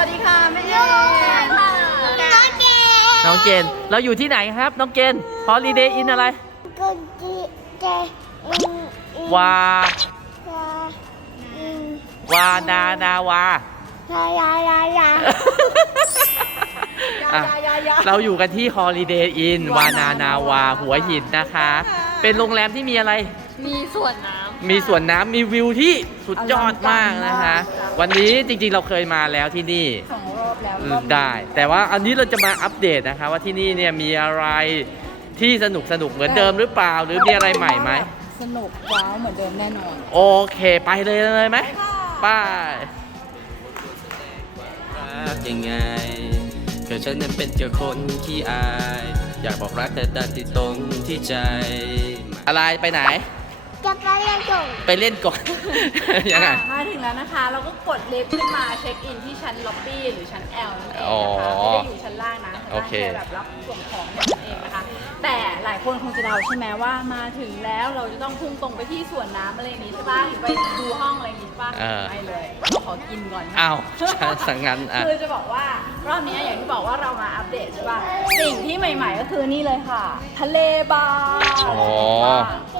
วัสดีค่ะแม่เอน้องเกน้องเกณฑ์เราอยู่ที่ไหนครับ น้องเกณฑ์ฮอลิเดย์อินอะไรกุจิเจอินอินวาวาอินวานานาวายายายายาอะเราอยู่กันที่ Holiday Inn วานานาวาหัวหินนะคะ เป็นโรงแรมที่มีอะไร มีส่วนน้ำ มีสวนน้ำมีวิวที่สุดยอดมากนะคะ วันนี้จริงๆเราเคยมาแล้วที่นี่สองรอบแล้วอืมได้ แต่ว่าอันนี้เราจะมาอัปเดตนะคะ ว่าที่นี่เนี่ยมีอะไรที่สนุกสนุกเหมือนเดิมหรือเปล่า หรือมีอะไรใหม่ไหมสนุกว้าวเหมือนเดิมแน่นอนโอเคไปเลยเลยไหมไปรักยังไงก็ฉันนั้นเป็นแค่คนขี้อาย อยากบอกรักแต่ดันที่ตรงที่ใจ อะไรไปไหน จะไปเล่นก่อนไปเล่นก่อน ยังไง อะมาถึงแล้วนะคะ เราก็กดลิฟต์ขึ้นมาเช็คอินที่ชั้นล็อบบี้หรือชั้น L นั่นเองอ๋อนะคะไม่ได้อยู่ชั้นล่างนะชั้นโอล่างเคแค่แบบรับส่งของนั่นเองนะคะ แต่หลายคนคงจะเดาใช่ไหมว่ามาถึงแล้วเราจะต้องพุ่งตรงไปที่สวนน้ำอะไรอย่างนี้ใช่ปะหรือไปดูห้องอะไรอย่างนี้ใช่ปะเออ ไม่เลยเราขอกินก่อนค่ะอ้าวสังงันอะ คือจะบอกว่ารอบนี้อย่างที่บอกว่าเรามาอัปเดตใช่ป่ะสิ่งที่ใหม่ ๆ ก็คือนี่เลยค่ะ ทะเลบาร์อ๋อ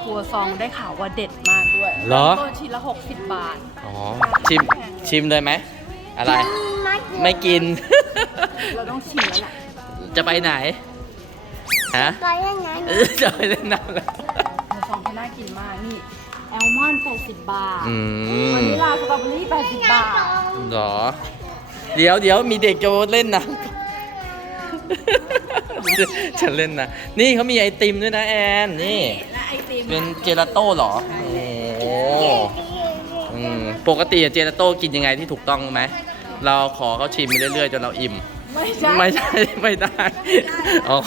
ครัวซองได้ข่าวว่าเด็ดมากด้วยเหรอ ต้นชิ้นละ 60 บาท อ๋อชิมชิมเลยไหมอะไร ไม่ไม่กิน เราต้องชิมแล้วแหละจะไปไหน ฮะไปยังไงเออจะไปเล่นน้ำแล้วครัวซองที่น่ากินมาก นี่ แอลมอนด์80 บาทอืวามนิลาสตรอเบอรี่80 บาท เหรอ เดี๋ยวเดี๋ยวมีเด็กจะเล่นน้ำฉันเล่นนะ นี่เขามีไอติมด้วยนะแอน นี่ และไอติมเป็นเจลาโต้เหรอ โอ้โหอืมปกติอะเจลาโต้กินยังไงที่ถูกต้องไหม เราขอเขาชิมไปเรื่อยๆจนเราอิ่ม ไม่ใช่ ไม่ใช่ ไม่ได้อ๋อ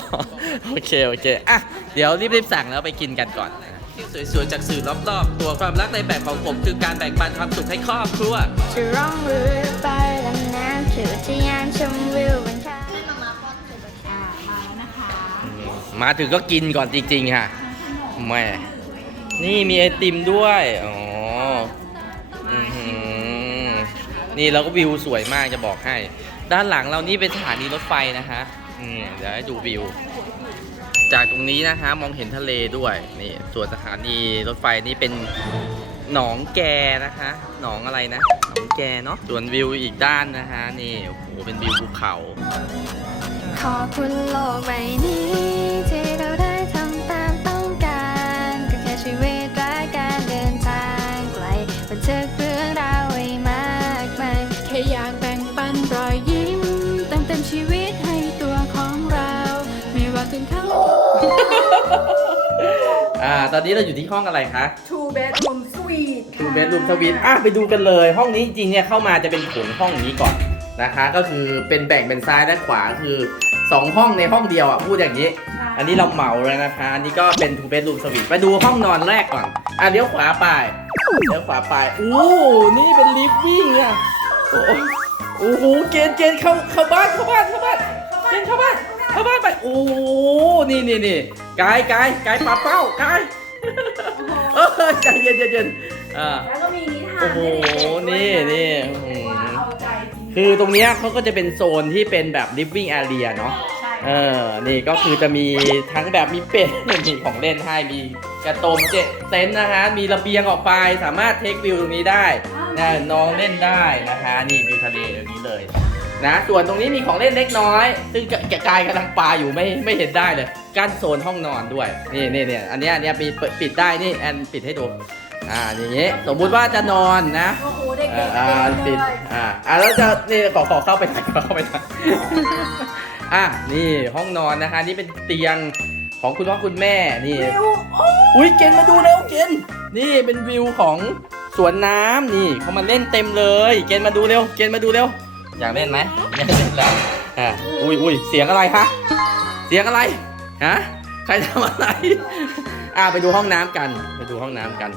โอเค โอเค อะ เดี๋ยวรีบๆสั่งแล้วไปกินกันก่อนสวยๆจากสื่อรอบๆ ตัวความรักในแบบของผมคือการแบ่งปันความสุขให้ครอบครัวจะร้องเรือไปดำน้ำถือที่ยานชมวิวบนชายอ่ามาแล้วนะคะมาถึงก็กินก่อนจริงๆค่ะแม่นี่มีไอติมด้วย อ๋ออื้อหือนี่เราก็วิวสวยมากจะบอกให้ ด้านหลังเรานี่เป็นสถานีรถไฟนะคะนี่เดี๋ยวให้ดูวิว จากตรงนี้นะคะมองเห็นทะเลด้วยนี่ส่วนสถานีรถไฟนี่เป็นหนองแกนะคะหนองอะไรนะหนองแกเนาะส่วนวิวอีกด้านนะคะนี่โอ้โหเป็นวิวภูเขา ขอบคุณโลกใบนี้ อ่า ตอนนี้เราอยู่ที่ห้องอะไรคะ two bedroom suite ทูเบดรูมสวีทอะไปดูกันเลย ห้องนี้จริงๆเนี่ยเข้ามาจะเป็นโถงห้องนี้ก่อนนะคะ ก็คือเป็นแบ่งเป็นซ้ายและขวาคือ 2 ห้องในห้องเดียวอะพูดอย่างนี้อันนี้เราเหมาเลยนะคะ อันนี้ก็เป็นทูเบดรูมสวีทไปดูห้องนอนแรกก่อน อะเลี้ยวขวาไป เลี้ยวขวาไปอู้นี่เป็นลิฟวิ่งอะโอ้โหโอ้โห เกณฑ์เกณฑ์เข้าเข้าบ้านเข้าบ้านเข้าบ้านเกณฑ์เข้าบ้านเข้าบ้านไป โอ้โหนี่นี่นี่ กายกายกายปาเป้ากายเออใจเย็นใจเย็นอ่า แล้วก็มีนิทานโอ้โหให้เด็กๆด้วยนี่นี่โอ้โหว่าเอาใจจริงคือตรงเนี้ยเขาก็จะเป็นโซนที่เป็นแบบ living area เนาะ ใช่เออ นี่ก็คือจะมีทั้งแบบมีเป็ด มีของเล่นให้ มีกระโตมเจเต็นท์นะคะมีระเบียงออกไป สามารถเทควิวตรงนี้ได้นะน้องเล่นได้นะคะ นี่วิวทะเลตรงนี้เลย นะส่วนตรงนี้มีของเล่นเล็กน้อย ซึ่งกระกายกำลังปลาอยู่ไม่ไม่เห็นได้เลยกั้นโซนห้องนอนด้วยนี่นี่เนี่ยอันเนี้ยอันเนี้ยปิดปิดได้นี่แอนปิดให้ดูอ่าอย่างงี้สมมุติว่าจะนอนนะโอ้โหเด็กๆอ่าเต็อ่ามเลปิดยอ่าอ่าแล้วจะนี่ขอขอเข้าไปหน่อยขอเข้าไปหน่อยอะนี่ห้องนอนนะคะนี่เป็นเตียงของคุณพ่อคุณแม่นี่วิวโอ้อุ้ยเกณฑ์มาดูแล้วเกณฑ์นี่เป็นวิวของสวนน้ำนี่เขามาเล่นเต็มเลย เกณฑ์มาดูเร็ว เกณฑ์มาดูเร็ว อยากเล่นไหมอยากเล่นแล้วอะอุ้ยอุ้ยเสียงอะไรคะเสียงอะไรฮะใครทำอะไร อะไปดูห้องน้ำกัน ไปดูห้องน้ำกัน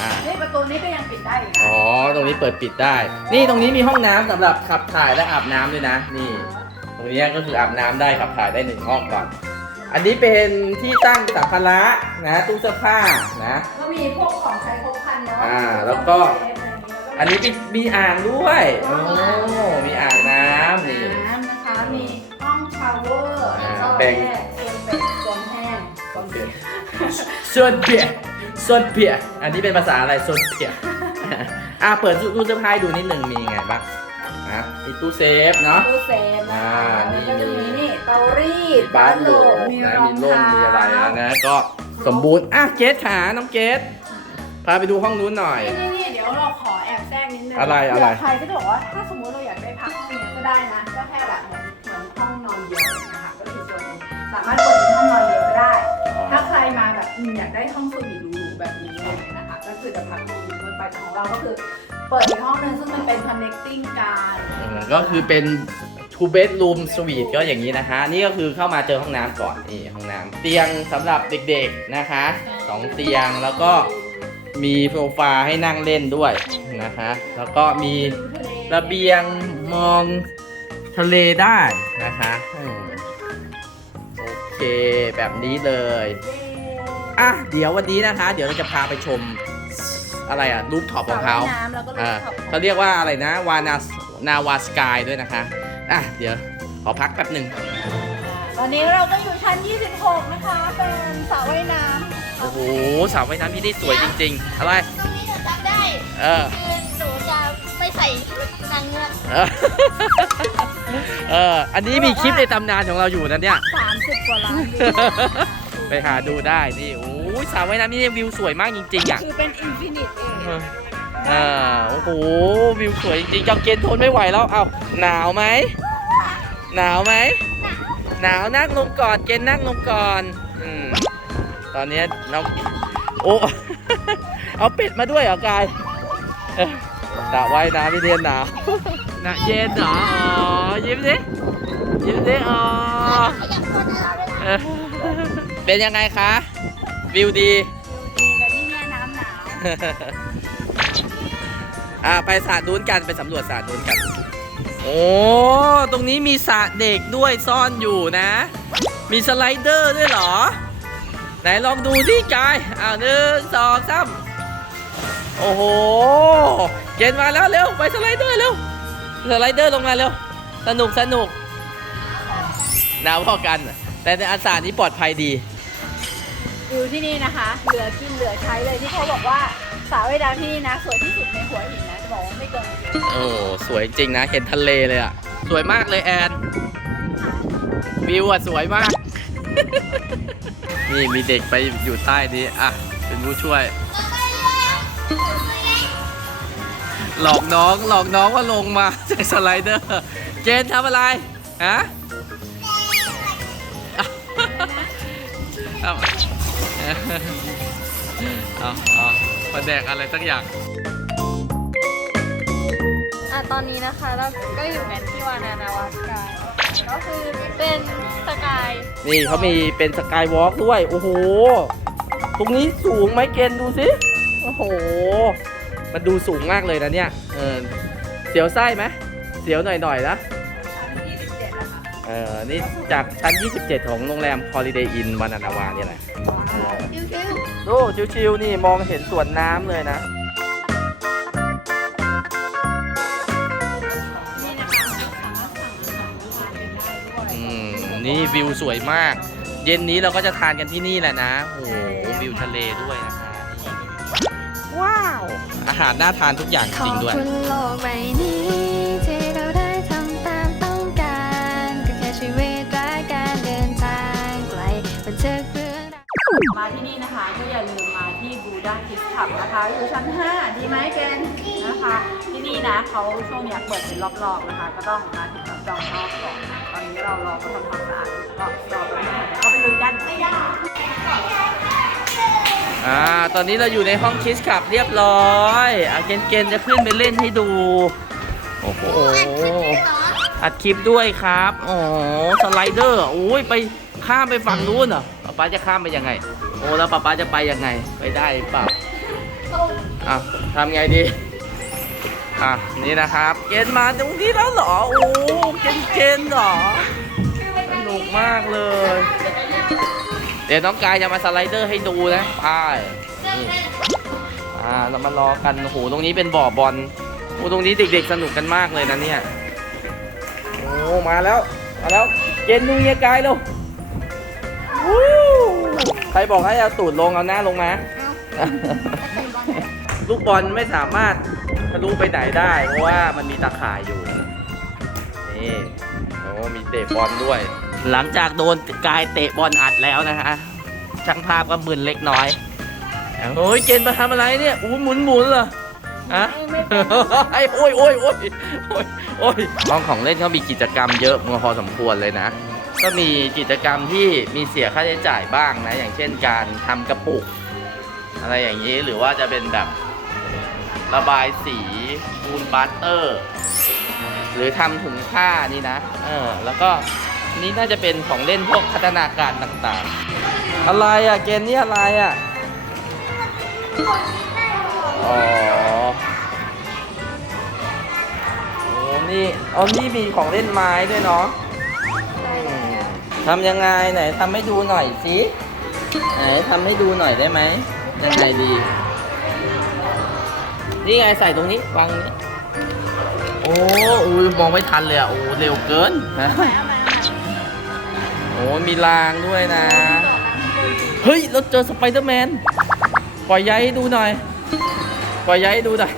อ่านี่ประตูนี้ก็ยังปิดได้อยู่นะอ๋อตรงนี้เปิดปิดได้ นี่ตรงนี้มีห้องน้ำสำหรับขับถ่ายและอาบน้ำด้วยนะ นี่ ตรงนี้ก็คืออาบน้ำได้ขับถ่ายได้หนึ่งห้องก่อน อันนี้เป็นที่ตั้งสัมภาระนะตู้เสื้อผ้านะ ก็มีพวกของใช้ครบครันเนาะอ่าแล้วก็เซฟ อะไรอย่างงี้แล้วก็อันนี้มีมีอ่างด้วยโอ้มีอ่างน้ำนี่ น้ำนะคะ มีห้องชาวเวอร์อ่าแล้วก็แบ่งแยกเป็นโซนแห้งโซนเปียกส่วนเปียกส่วนเปียกอันนี้เป็นภาษาอะไรส่วนเปียกอะเปิดตู้เสื้อผ้าให้ดูนิดหนึ่งมีไงบ้างอะมีตู้เซฟเนาะ ตู้เซฟนะคะอ่านี่ แล้วก็จะมีนี่เตารีดบ้านโหลมีนะรองมีร่มเท้ามีอะไรแล้วนะ ก็สมบูรณ์อะเกสขาน้องเกสพาไปดูห้องนู้นหน่อย นี่นี่เดี๋ ยวเราขอแอบแทรกนิดนึงอะไรอะไร เผื่ใครก็จะบอกว่าถ้าสมมติเราอยากได้พักห้องนี้ก็ได้นะ ก็แค่แบบเหมือนเหมือนห้องนอนเดียวนะคะก็คือส่วนนี้สามารถเปิดเป็นห้องนอนเดียวก็ได้ ถ้าใครมาแบบอืมอยากได้ห้องสวีทหรูๆแบบนี้เลยนะคะ ก็คือจะพักห้องนี้เปิดไปแต่ของเราก็คือ เปิดอีกห้องหนึงซึ่งมันเป็น connecting กันเออก็คือเป็น two bedroom suite ก็อย่างนี้นะคะ นี่ก็คือเข้ามาเจอห้องน้ำก่อน นี่ห้องน้ำเตียงสำหรับเด็กๆนะคะสองเตียงแล้วก็ มีโซฟาให้นั่งเล่นด้วยนะคะ แล้วก็มีระเบียงมองทะเลได้นะคะอืมโอเคแบบนี้เลยอะเดี๋ยววันนี้นะคะ เดี๋ยวเราจะพาไปชมอะไรอะรูปท็อปของเขาสระว่ยน้ำแล้วก็รูอ่าปท็อปเขาเรียกว่าอะไรนะวานานาวาสกายด้วยนะคะอะเดี๋ยวขอพักแป๊บหนึ่ง ตอนนี้เราก็อยู่ชั้น 26 นะคะ เป็นสระว่ายน้ำ โอ้โหสระว่ายน้ำที่นี่สวยจริง ๆ อะไรตรงนี้หนูจำได้เออ คือหนูจะไม่ใส่ชุดนางเงือกเออเออ อันนี้มีคลิปในตำนานของเราอยู่นะเนี่ย30กว่าล้านวิวไปหาดูได้นี่โอ้ยสระว่ายน้ำนี่วิวสวยมากจริงๆอะคือเป็นอินฟินิตเองอ่าโอ้โหวิวสวยจริงๆเจ้าเกณฑ์ทนไม่ไหวแล้วเอาหนาวไหมหนาวไหมหนาวนั่งลงก่อนเกณฑ์นั่งลงก่อนอืม ตอนนี้น้องโอ้ เอาเป็ดมาด้วยเหรอกายเอ้ยสระว่ายน้ำพี่เทียนหนาวหนะเย็นเหรออ๋อยิ้มดิยิ้มดิอ๋อขยับตัวให้เราด้วยนะเออเป็นยังไงคะ วิวดีดีกับที่เนี่ยน้ำหนาวอ่าไปสระนู้นกันไปสำรวจสระนู้นกัน โอ้ ตรงนี้มีสระเด็กด้วยซ่อนอยู่นะ มีสไลเดอร์ด้วยเหรอ ไหนลองดูที่กายอ่าหนึ่งสองสามโอ้โหเกณฑ์มาแล้วเร็วไปสไลเดอร์เร็วสไลเดอร์ลงมาเร็ว สนุกสนุกหนาวพอกัน แต่ในอาสานี้ปลอดภัยดีวิวที่นี่นะคะ เหลือกินเหลือใช้เลยที่เขาบอกว่าสระว่ายน้ำที่นี่นะ สวยที่สุดในหัวหินนะจะบอกว่าไม่เกินจริงโอ้สวยจริงนะ เห็นทะเลเลยอะ สวยมากเลยแอน วิวอะ สวยมาก นี่มีเด็กไปอยู่ใต้นี้อะ เป็นผู้ช่วย หลอกน้องหลอกน้องว่าลงมาจากสไลเดอร์ เจนทำอะไรฮะเอาเอาเอามาแดกอะไรสักอย่างอะตอนนี้นะคะเราก็อยู่กันที่วานานาวาสกาย ก็คือเป็นสกายนี่เขามีเป็นสกายวอล์กด้วย โอ้โห ตรงนี้สูงไหมเกณฑ์ดูสิ โอ้โห มันดูสูงมากเลยนะเนี่ย เออ เสียวไส้ไหม เสียวหน่อยๆนะชั้น27นะคะเออ นี่จากชั้น 27 ของโรงแรม Holiday Inn วานานาวาเนี่ยแหละชิวดูชิวๆนี่มองเห็นสวนน้ำเลยนะ นี่วิวสวยมาก เย็นนี้เราก็จะทานกันที่นี่แหละนะ โอ้โหวิวทะเลด้วยนะคะนี่ว้าว อาหารน่าทานทุกอย่างๆขจริองบด้วยคุณโลกใบนี้ที่เราได้ทำตามต้องการก็แค่ชีวิตรักการเดินทางไกลบันทึกเรื่องราวมาที่นี่นะคะก็อย่าลืมมาที่บูดาคิสคับนะคะอยู่ชั้น 5 ดีไหมเกนนะคะ ที่นี่นะเขาช่วงเนี้ยเปิดเป็นรอบๆนะคะ ก็ต้องมาถึงจองรอบก่อนนะตอนนี้ เรารอเขาทำความสะอาดก็รอไปเดี๋ยวเขาไปลุยกันไม่ยากอ่าตอนนี้เราอยู่ในห้องคิสขับเรียบร้อยอาเกนเกนจะขึ้นไปเล่นให้ดู โอ้โห อัดคลิปด้วยครับโอ้สไลเดอร์โอ้ยไปข้ามไปฝั่งนู้นเหรอป๊าป๊าจะข้ามไปยังไง โอ้แล้วป๊าป๊าจะไปยังไง ไปได้เปล่าอะทำไงดี อะนี่นะครับ เกณฑ์มาตรงนี้แล้วเหรอ โอ้เกณฑ์เกณฑ์เหรอสนุกมากเลย เดี๋ยวน้องกายจะมาสไลเดอร์ให้ดูนะไปนี่อ่าเรามารอกันโอ้โหตรงนี้เป็นบ่อบอลโอ้ตรงนี้เด็กๆสนุกกันมากเลยนะเนี่ยโอ้มาแล้วมาแล้วเจนดูเฮียกายเร็ววู้ใครบอกให้เอาตูดลงเอาหน้าลงมาลูกบอลไม่สามารถ ทะลุไปไหนได้ เพราะว่ามันมีตาข่ายอยู่นี่โอ้มีเตะบอลด้วย หลังจากโดนกายเตะบอลอัดแล้วนะฮะช่างภาพก็มึนเล็กน้อยโอ้ยเจนมาทำอะไรเนี่ยอู้หมุนหมุนๆเหรอฮะไอ้โอ้ยโอ้ยโอ้ยโอ้ยโอ้ยห้องของเล่นเขามีกิจกรรมเยอะพอสมควรเลยนะ ก็มีกิจกรรมที่มีเสียค่าใช้จ่ายบ้างนะ อย่างเช่นการทำกระปุก อะไรอย่างนี้หรือว่าจะเป็นแบบ ระบายสีปูนบัตเตอร์ หรือทำถุงผ้านี่นะ เออ แล้วก็นนี้น่าจะเป็นของเล่นพวกพัฒนาการต่างๆ อะไรอะ เกมนี้อะไรอะ อ๋อโอ้นี่อ๋อนี่มีของเล่นไม้ด้วยเนาะทำยังไงไหนทำให้ดูหน่อยสิไหนทำให้ดูหน่อยได้ไหมยังไงดี นี่ไงใส่ตรงนี้วางตรงนี้โอ้อุ้ยมองไม่ทันเลยอะโอ้เร็วเกินนะโอ้มีรางด้วยนะ เฮ้ยเราเจอสไปเดอร์แมนปล่อยใยให้ดูหน่อย ปล่อยใยให้ดูหน่อย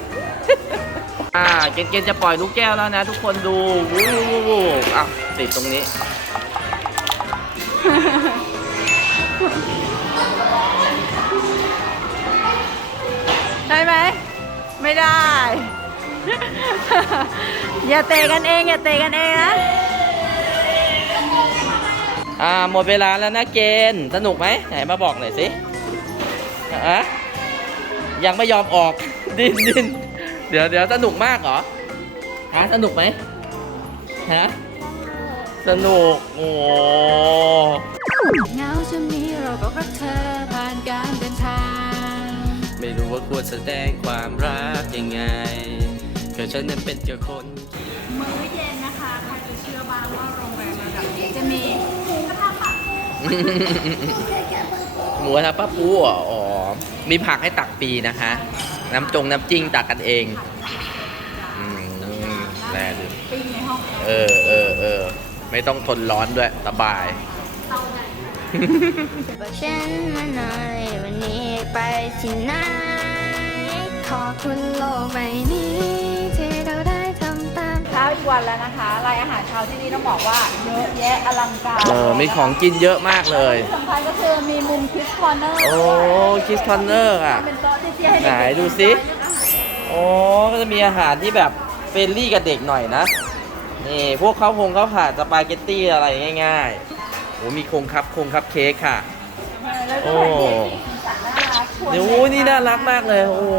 อ่าเกณฑ์เกณฑ์จะปล่อยลูกแก้วแล้วนะ ทุกคนดูวู้วู้วู้วู้อะติดตรงนี้ได้ไหม ไม่ได้ อย่าเตะกันเอง อย่าเตะกันเองนะ อ่าหมดเวลาแล้วนะเกณฑ์สนุกไหมไหนมาบอกหน่อยสิอะยังไม่ยอมออก ดินดินเดี๋ยวเดี๋ยวสนุกมากเหรอฮะสนุกไหมฮะสนุก โอ้เหงาจะมีเราก็รักเธอผ่านการเดินทาง ไม่รู้ว่าควรแสดงความรักยังไงก็ฉันนั้นเป็นแค่คนมื้อเย็นนะคะ ใครจะเชื่อบ้างว่าโรงแรมระดับนี้จะมีหมูกระทะผักหมูกระทะป้าปูเหรออ๋อ มีผักให้ตักปีนะคะ น้ำจงน้ำจิ้งตักกันเองอืมแน่ดิปิ้งในห้อง เออเออเออไม่ต้องทนร้อนด้วยสบาย บอกฉันมาหน่อยวันนี้ไปที่ไหน ขอบคุณโลกใบนี้ที่เราได้ทำตาม เช้าอีกวันแล้วนะคะรายอาหารเช้าที่นี่ต้องบอกว่าเยอะแยะอลังการเออมีของกินเยอะมากเลย ที่สำคัญก็คือมีมุมคิสคอร์เนอร์โอ้คิสคอนเนอร์อะ เป็นโต๊ะเตี้ยๆให้เด็กไหนดูสิ โอ้ก็จะมีอาหารที่แบบเฟรนลี่กับเด็กหน่อยนะ นี่ พวกข้าวพงข้าวผัดสปาเกตตี้อะไรง่ายๆ โอ้มีโครงคัพโครงคัพเค้กค่ะแล้วก็โอ้แผ่นเค้กสีสันน่ารักชวนเดี๋ยวโอ้ยนี่น่ารักมากเลย โอ้โห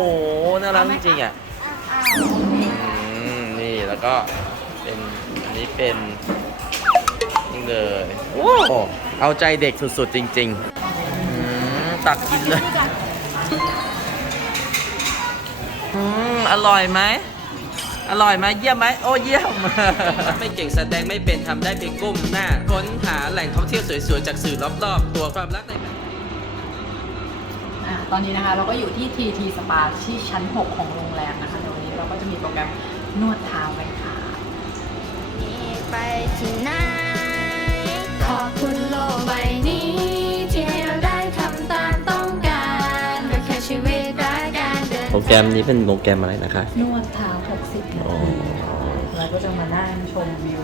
น่ารักจริงๆอะอ้าวอืมนี่แล้วก็เป็นอันนี้เป็นนี่เลยโอ้เอาใจเด็กสุดๆจริงๆอืมตักกินเลยอืมอร่อยไหม อร่อยไหมเยี่ยมไหมโอ้เยี่ยม ไม่เก่งแสดงไม่เป็นทำได้เพียงก้มหน้า ค้นหาแหล่งท่องเที่ยวสวยๆ จากสื่อรอบๆ ตัวความรักในอะตอนนี้นะคะเราก็อยู่ที่ TT Spa ที่ชั้น 6 ของโรงแรมนะคะเดี๋ยววันนี้เราก็จะมีโปรแกรมนวดเท้ากันค่ะนี้ไปที่ไหนขอบคุณโลกใบนี้ ที่ให้เราได้ทำตามต้องการก็แค่ชีวิตรักการเดินโปรแกรมนี้เป็นโปรแกรมอะไรนะคะ นวดเท้า 60นาทีแล้วก็จะมานั่งชมวิว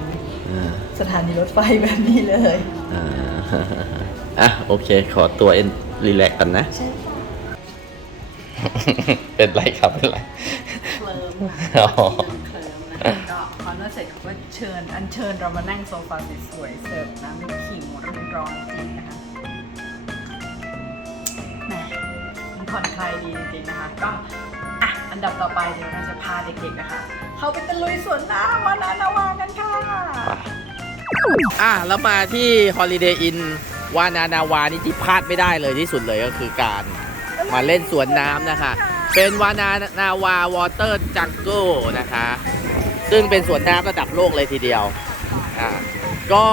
สถานีรถไฟแบบนี้เลยอ่าอะโอเค ขอตัวเอ็นรีแลกกันนะ ใช่เป็นไรครับ เป็นไรเคลิมอ๋อเคลิมนะคะก็พอนวดเสร็จเขาก็เชิญ อันเชิญเรามานั่งโซฟาสวยๆเสิร์ฟน้ำขิงร้อนๆจริงนะคะแหมมันผ่อนคลายดีจริงๆนะคะ ก็อะอันดับต่อไปเดี๋ยวเราจะพาเด็กๆนะคะ เขาไปตะลุยสวนน้ำวานานาวากันค่ะ อะแล้วมาที่ Holiday Inn วานานาวานี่ที่พลาดไม่ได้เลยที่สุดเลยก็คือการมาเล่นสวนน้ำนะคะ เป็นวานานาวาวอเตอร์จังเกิลนะคะ ซึ่งเป็นสวนน้ำระดับโลกเลยทีเดียวอะก็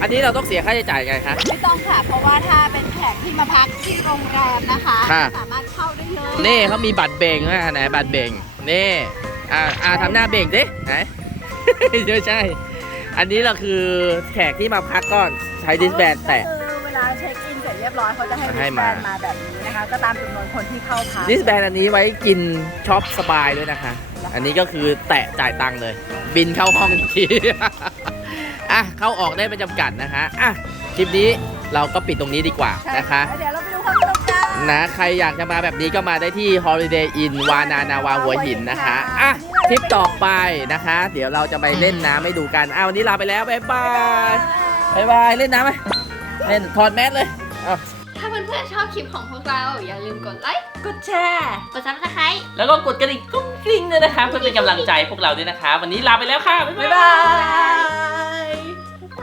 อันนี้เราต้องเสียค่าใช้จ่ายไงคะ ไม่ต้องค่ะ เพราะว่าถ้าเป็นแขกที่มาพักที่โรงแรมนะคะ ค่ะ สามารถเข้าได้เลย นี่เขามีบัตรเบงนะไหนบัตรเบงนี่ อ่าอ่าทำหน้าเบ่งดิไหน ไม่ใช่ อันนี้เราคือแขกที่มาพักก่อนใช้ดิสแบนแตะ ก็คือเวลาเช็คอินเสร็จเรียบร้อยเขาจะให้ให้ดิสมาแบนมาแบบนี้นะคะ ก็ตามจำนวนคนที่เข้าพักดิสแบนอันนี้ไว้กินช็อปสบายด้วยนะคะ อันนี้ก็คือแตะจ่ายตังค์เลย บินเข้าห้องอีกที อะเข้าออกได้ไม่จำกัดนะคะอะคลิปนี้เราก็ปิดตรงนี้ดีกว่าใช่นะคะ แล้วเดี๋ยวเราไปดูความสนุกกั นนะใครอยากจะมาแบบนี้ก็มาได้ที่ Holiday Inn วานานาวาหัวหินนะคะอะทริปต่อไปนะคะ เดี๋ยวเราจะไปเล่นน้ำให้ดูกันอ้าววันนี้ลาไปแล้วบ๊ายบายบ๊ายบายเล่นน้ำไหมเล่นถอดแมสเลยอ้าว ถ้าเพื่อนๆชอบคลิปของพวกเรา อย่าลืมกดไลค์ กดแชร์กดซับสไครต์แล้วก็กดกระดิ่งกุ้งกริ้งด้วยนะคะ เพื่อเป็นกำลังใจพวกเราด้วยนะคะ วันนี้ลาไปแล้วค่ะ บ๊ายบ๊ายบาบาย ย